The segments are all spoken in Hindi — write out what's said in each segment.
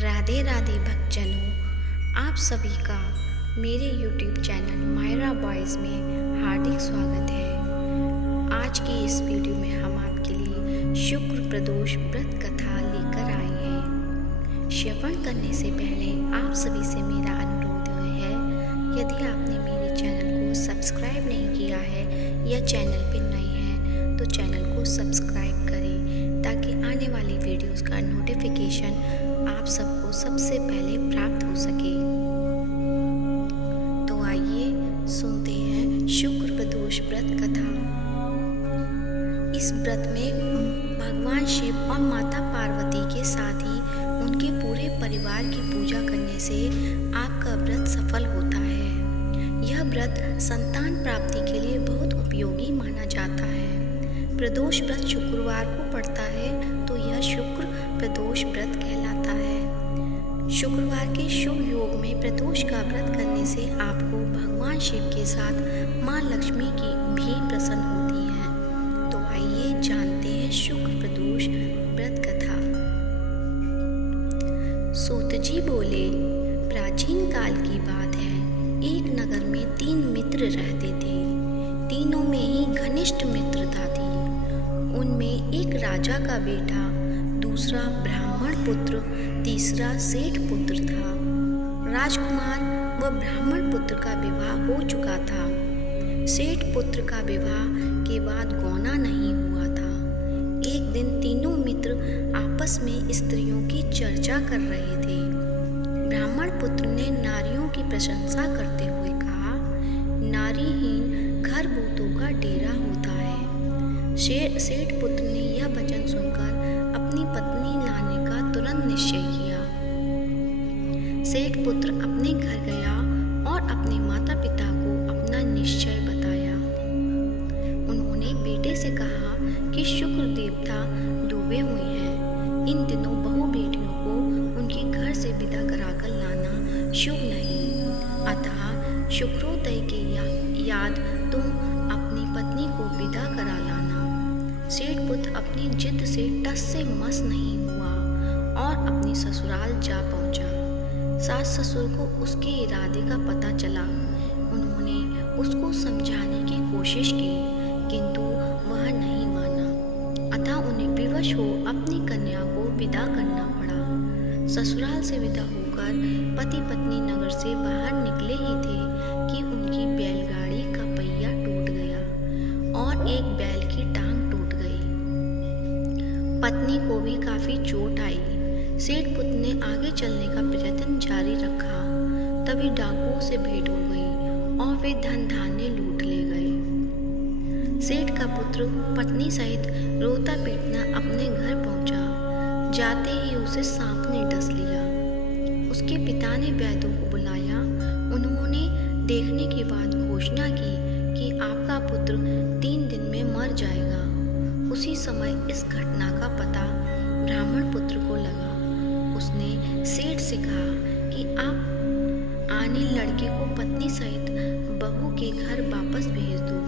राधे राधे भक्तजनों, आप सभी का मेरे YouTube चैनल मायरा बॉयज़ में हार्दिक स्वागत है। आज की इस वीडियो में हम आपके लिए शुक्र प्रदोष व्रत कथा लेकर आए हैं। श्रवण करने से पहले आप सभी से मेरा अनुरोध है, यदि आपने मेरे चैनल को सब्सक्राइब नहीं किया है या चैनल पर नए हैं तो चैनल को सब्सक्राइब करें ताकि आने वाली वीडियोज़ का नोटिफिकेशन आप सबको सबसे पहले प्राप्त हो सके। तो आइए सुनते हैं शुक्र प्रदोष व्रत कथा। इस व्रत में भगवान शिव और माता पार्वती के साथ ही उनके पूरे परिवार की पूजा करने से आपका व्रत सफल होता है। यह व्रत संतान प्राप्ति के लिए बहुत उपयोगी माना जाता है। प्रदोष व्रत शुक्रवार को पड़ता है तो यह शुक्र प्रदोष व्रत कहलाता है। शुक्रवार के शुभ योग में प्रदोष का व्रत करने से आपको भगवान शिव के साथ माँ लक्ष्मी की भी प्रसन्न होती है। तो आइए जानते हैं शुक्र प्रदोष व्रत कथा। सूत जी बोले, प्राचीन काल की बात है, एक नगर में 3 मित्र रहते थे। तीनों में ही घनिष्ठ मित्रता थी। उनमें एक राजा का बेटा, दूसरा ब्राह्मण पुत्र, तीसरा सेठ पुत्र था। राजकुमार व ब्राह्मण पुत्र का विवाह हो चुका था। सेठ पुत्र का विवाह के बाद गौना नहीं हुआ था। एक दिन तीनों मित्र आपस में स्त्रियों की चर्चा कर रहे थे। ब्राह्मण पुत्र ने नारियों की प्रशंसा करते हुए कहा, नारीहीन घर भूतों का डेरा होता है। सेठ पुत्र ने यह वचन सुनकर अपनी पत्नी लाने का तुरंत निश्चय किया। सेठ पुत्र अपने घर गया और अपने माता पिता को अपना निश्चय बताया। उन्होंने बेटे से कहा कि शुक्र देवता डूबे हुए हैं। इन दिनों बहू बेटियों को उनके घर से विदा कराकर लाना शुभ नहीं। अतः शुक्रोदय के याद तुम अपनी पत्नी को विदा करा लाना। सेठ पुत्र अपनी जिद से टस से मस नहीं हुआ और अपनी ससुराल जा पहुंचा। सास ससुर को उसके इरादे का पता चला। उन्होंने उसको समझाने की कोशिश की, किंतु वह नहीं माना। अतः उन्हें विवश हो अपनी कन्या को विदा करना पड़ा। ससुराल से विदा होकर पति पत्नी नगर से बाहर निकले ही थे कि उनकी बैलगाड़ी का पहिया टूट गया और एक बैल की टांग टूट गई। पत्नी को भी काफी चोट आई। सेठ पुत्र ने आगे चलने का प्रयत्न जारी रखा। तभी डाकुओं से भेंट हो गई और वे धन धान्य लूट ले गए। सेठ का पुत्र पत्नी सहित रोता पीटना अपने घर पहुंचा। जाते ही उसे सांप ने डस लिया। उसके पिता ने वैद्यों को बुलाया। उन्होंने देखने के बाद घोषणा की कि आपका पुत्र 3 दिन में मर जाएगा। उसी समय इस घटना का पता ब्राह्मण पुत्र को लगा। उसने सेठ से कहा कि आप आने लड़के को पत्नी सहित बहू के घर वापस भेज दो।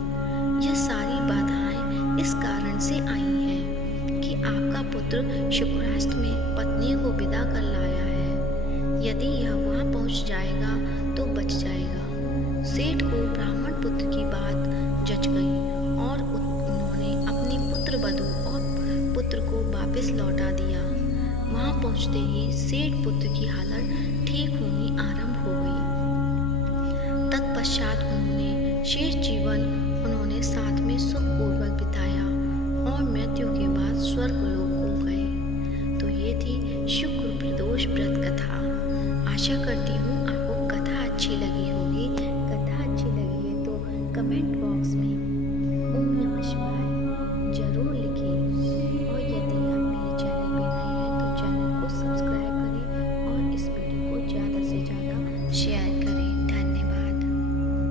यह सारी बाधाएं इस कारण से आई हैं कि आपका पुत्र शुक्राष्ट में पत्नी को विदा कर लाया है। यदि यह वहां पहुंच जाएगा तो बच जाएगा। सेठ को ब्राह्मण पुत्र की बात जच गई और उन्होंने अपनी पुत्र वधू और पुत्र को वापस लौटा दिया। वहां पहुंचते ही सेठ पुत्र की हालत ठीक होनी आरंभ हो गई। तत्पश्चात उन्होंने शेष जीवन उन्होंने साथ में सुखपूर्वक बिताया और मृत्यु के बाद स्वर्गलोक को गए। तो ये थी शुक्र प्रदोष व्रत कथा। आशा करती हूँ